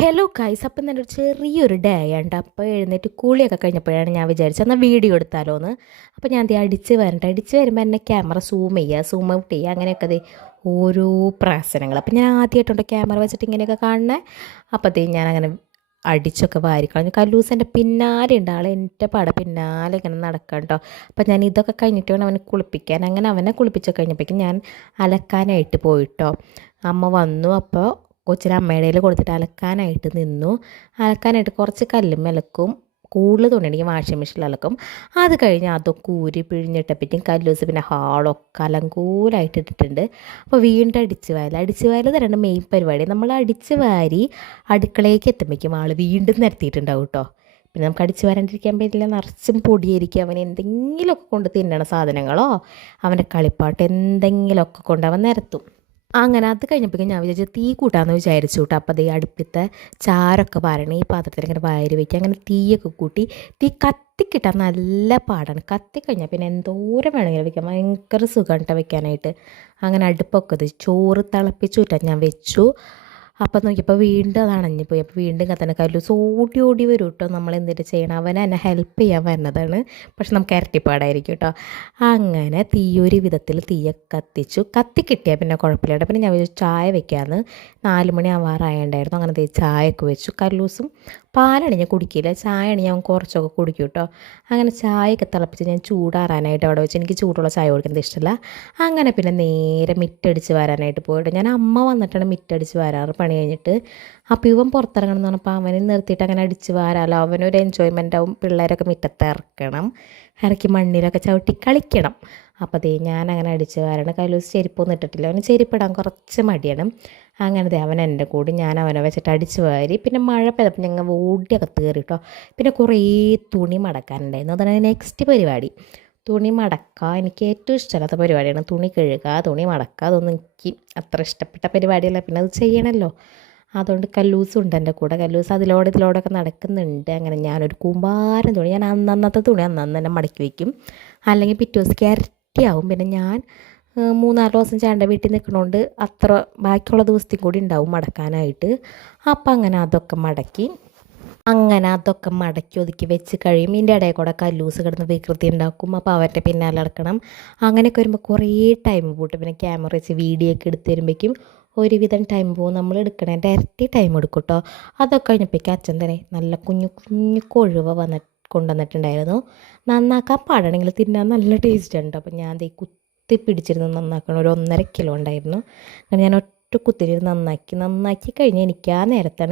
Hello guys, അപ്പം തന്നെ ഒരു ചെറിയൊരു ഡേ ഉണ്ട്. അപ്പോൾ എഴുന്നേറ്റ് കുളിയൊക്കെ കഴിഞ്ഞപ്പോഴാണ് ഞാൻ വിചാരിച്ചത് എന്നാൽ വീഡിയോ എടുത്താലോ എന്ന്. അപ്പോൾ ഞാൻ ദേ അടിച്ച് വരുമ്പോൾ എന്നെ ക്യാമറ സൂം ഔട്ട് ചെയ്യുക, അങ്ങനെയൊക്കെ ദേ ഓരോ പ്രശ്നങ്ങൾ. അപ്പം ഞാൻ ആദ്യമായിട്ടുണ്ട് ക്യാമറ വെച്ചിട്ട് ഇങ്ങനെയൊക്കെ കാണണേ. അപ്പോൾ ഞാനങ്ങനെ അടിച്ചൊക്കെ വാരിക്കളഞ്ഞു. കല്ലൂസൻ്റെ പിന്നാലെ ഉണ്ട് ആൾ, എൻ്റെ പിന്നാലെ ഇങ്ങനെ നടക്കാം കേട്ടോ. അപ്പം ഞാൻ ഇതൊക്കെ കഴിഞ്ഞിട്ട് വേണം അവനെ കുളിപ്പിക്കാൻ. അങ്ങനെ അവനെ കുളിപ്പിച്ചൊക്കെ കഴിഞ്ഞപ്പോഴേക്കും ഞാൻ അലക്കാനായിട്ട് പോയിട്ടോ. അമ്മ വന്നു. അപ്പോൾ കൊച്ചിനെ അമ്മയുടെ കയ്യിൽ കൊടുത്തിട്ട് അലക്കാനായിട്ട് നിന്നു. അലക്കാനായിട്ട് കുറച്ച് കല്ലും അലക്കും, കൂടുതൽ തുണിയുണ്ടെങ്കിൽ വാഷിംഗ് മെഷീനിൽ അലക്കും. അത് കഴിഞ്ഞ് അതൊക്കെ ഊരി പിഴിഞ്ഞിട്ടപ്പറ്റും കല്ലൂസ് പിന്നെ ഹാളൊക്കെ അലങ്കൂലായിട്ട് ഇട്ടിട്ടുണ്ട്. അപ്പോൾ വീണ്ടും അടിച്ച് വാരൽ തരാണ് മെയിൻ പരിപാടി. നമ്മൾ അടിച്ച് വാരി അടുക്കളയ്ക്ക് എത്തുമ്പോഴേക്കും ആൾ വീണ്ടും നിരത്തിയിട്ടുണ്ടാവും കേട്ടോ. പിന്നെ നമുക്ക് അടിച്ച് വാരാണ്ടിരിക്കാൻ പറ്റില്ല, നിറച്ചും പൊടിയായിരിക്കും. അവൻ എന്തെങ്കിലുമൊക്കെ കൊണ്ട് തിന്നണ സാധനങ്ങളോ അവൻ്റെ കളിപ്പാട്ട് എന്തെങ്കിലുമൊക്കെ കൊണ്ട് അവൻ നിരത്തും. അങ്ങനെ അത് കഴിഞ്ഞപ്പോഴേക്കും ഞാൻ വിചാരിച്ചു തീ കൂട്ടാമെന്ന് വിചാരിച്ചു കേട്ടോ. അപ്പോൾ അടുപ്പത്തെ ചാരമൊക്കെ വരണേ ഈ പാത്രത്തിൽ ഇങ്ങനെ വാരി വയ്ക്കുക. അങ്ങനെ തീയൊക്കെ കൂട്ടി. തീ കത്തിക്കിട്ടാൽ നല്ല പാടാണ്. കത്തിക്കഴിഞ്ഞാൽ പിന്നെ എന്തോരം വേണമെങ്കിലും വെക്കാം, ഭയങ്കര സുഖമാണ് കേട്ടോ വെക്കാനായിട്ട്. അങ്ങനെ അടുപ്പൊക്കെ ചോറ് തിളപ്പിച്ചു ഞാൻ വെച്ചു. അപ്പം നോക്കിയപ്പോൾ വീണ്ടും അത് അണഞ്ഞുപോയി. അപ്പോൾ വീണ്ടും കത്തന്നെ കല്ലൂസ് ഓടി വരും കേട്ടോ. നമ്മൾ എന്തിട്ട് ചെയ്യണം, അവനെ എന്നെ ഹെൽപ്പ് ചെയ്യാൻ വരുന്നതാണ്. പക്ഷെ നമുക്ക് ഇരട്ടിപ്പാടായിരിക്കും കേട്ടോ. അങ്ങനെ തീയൊരു വിധത്തിൽ തീയൊക്കെ കത്തിച്ചു. കിട്ടിയാൽ പിന്നെ കുഴപ്പമില്ല. പിന്നെ ഞാൻ വിചാരിച്ചു ചായ വെക്കാമെന്ന്. 4 മണി ആവാറായുണ്ടായിരുന്നു. അങ്ങനെ ചായയൊക്കെ വെച്ചു. കല്ലൂസും പാലാണ് ഞാൻ കുടിക്കില്ല, ചായയാണ് ഞാൻ കുറച്ചൊക്കെ കുടിക്കും കേട്ടോ. അങ്ങനെ ചായയൊക്കെ തിളപ്പിച്ച് ഞാൻ ചൂടാറാനായിട്ട് അവിടെ വെച്ച്. എനിക്ക് ചൂടുള്ള ചായ കുടിക്കുന്നത് ഇഷ്ടമല്ല. അങ്ങനെ പിന്നെ നേരെ മിറ്റടിച്ച് വരാനായിട്ട് പോയിട്ട് ഞാൻ അമ്മ വന്നിട്ടാണ് മിറ്റടിച്ച് വരാറ് പണി കഴിഞ്ഞിട്ട്. അപ്പോൾ ഇവൻ പുറത്തിറങ്ങണം എന്ന് പറഞ്ഞപ്പോൾ അവനെ നിർത്തിയിട്ട് അങ്ങനെ അടിച്ച് വാരാലോ, അവനൊരു എൻജോയ്മെൻ്റ് ആവും. പിള്ളേരൊക്കെ മുറ്റത്ത് ഇറക്കി മണ്ണിലൊക്കെ ചവിട്ടി കളിക്കണം. അപ്പോൾ ഞാൻ അങ്ങനെ അടിച്ച് വാരാണ്. കല്ലൂസ് ചെരുപ്പൊന്നും ഇട്ടിട്ടില്ല, അവന് ചെരുപ്പിടാൻ കുറച്ച് മടിയാണ്. അങ്ങനെ അവൻ എൻ്റെ കൂടി ഞാൻ അവനെ വെച്ചിട്ട് അടിച്ച് വാരി. പിന്നെ മഴ പെയ്തപ്പോൾ ഞങ്ങൾ ഓടിയൊക്കെ കയറി കേട്ടോ. പിന്നെ കുറേ തുണി മടക്കാനുണ്ടായിരുന്നു. അതാണ് നെക്സ്റ്റ് പരിപാടി. തുണി മടക്കുക എനിക്ക് ഏറ്റവും ഇഷ്ടമില്ലാത്ത പരിപാടിയാണ്. തുണി കഴുകുക, തുണി മടക്കുക, അതൊന്നും എനിക്ക് അത്ര ഇഷ്ടപ്പെട്ട പരിപാടിയല്ല. പിന്നെ അത് ചെയ്യണമല്ലോ. അതുകൊണ്ട് കല്ലൂസും ഉണ്ട് എൻ്റെ കൂടെ. കല്ലൂസ് ഇതിലോടൊക്കെ നടക്കുന്നുണ്ട്. അങ്ങനെ ഞാനൊരു കൂമ്പാരം തുണി, ഞാൻ അന്നത്തെ തുണി അന്നന്ന് തന്നെ മടക്കി വയ്ക്കും, അല്ലെങ്കിൽ പിറ്റേ ദിവസത്തേക്ക് ഇരട്ടിയാവും. പിന്നെ ഞാൻ 3-4 ദിവസം ചേട്ടൻ്റെ വീട്ടിൽ നിൽക്കണോണ്ട് അത്ര ബാക്കിയുള്ള ദിവസത്തേക്കും കൂടി ഉണ്ടാവും മടക്കാനായിട്ട്. അപ്പം അങ്ങനെ അതൊക്കെ മടക്കി ഒതുക്കി വെച്ച് കഴിയും. ഇതിൻ്റെ ഇടയിൽ കൂടെ കല്ലൂസ് കിടന്ന് വികൃതി ഉണ്ടാക്കും. അപ്പോൾ അവൻ്റെ പിന്നാലെ നടക്കണം. അങ്ങനെയൊക്കെ വരുമ്പോൾ കുറേ ടൈം പോട്ട്. പിന്നെ ക്യാമറ വെച്ച് വീഡിയോ ഒക്കെ എടുത്ത് വരുമ്പോഴേക്കും ഒരുവിധം ടൈം പോകും. നമ്മൾ എടുക്കണേൻ്റെ ഇരട്ടി ടൈം എടുക്കും കേട്ടോ. അതൊക്കെ കഴിഞ്ഞപ്പോഴേക്കും അച്ഛൻ തന്നെ നല്ല കുഞ്ഞു കൊഴുവ കൊണ്ടുവന്നിട്ടുണ്ടായിരുന്നു. നന്നാക്കാൻ പാടാണെങ്കിൽ തിന്നാൻ നല്ല ടേസ്റ്റ് ഉണ്ട്. അപ്പോൾ ഞാൻ കുത്തി പിടിച്ചിരുന്ന് നന്നാക്കണം. ഒരു 1.5 കിലോ ഉണ്ടായിരുന്നു. അങ്ങനെ ഞാൻ ഒറ്റ കുത്തിരി നന്നാക്കി കഴിഞ്ഞ് എനിക്ക് ആ നേരത്താണ്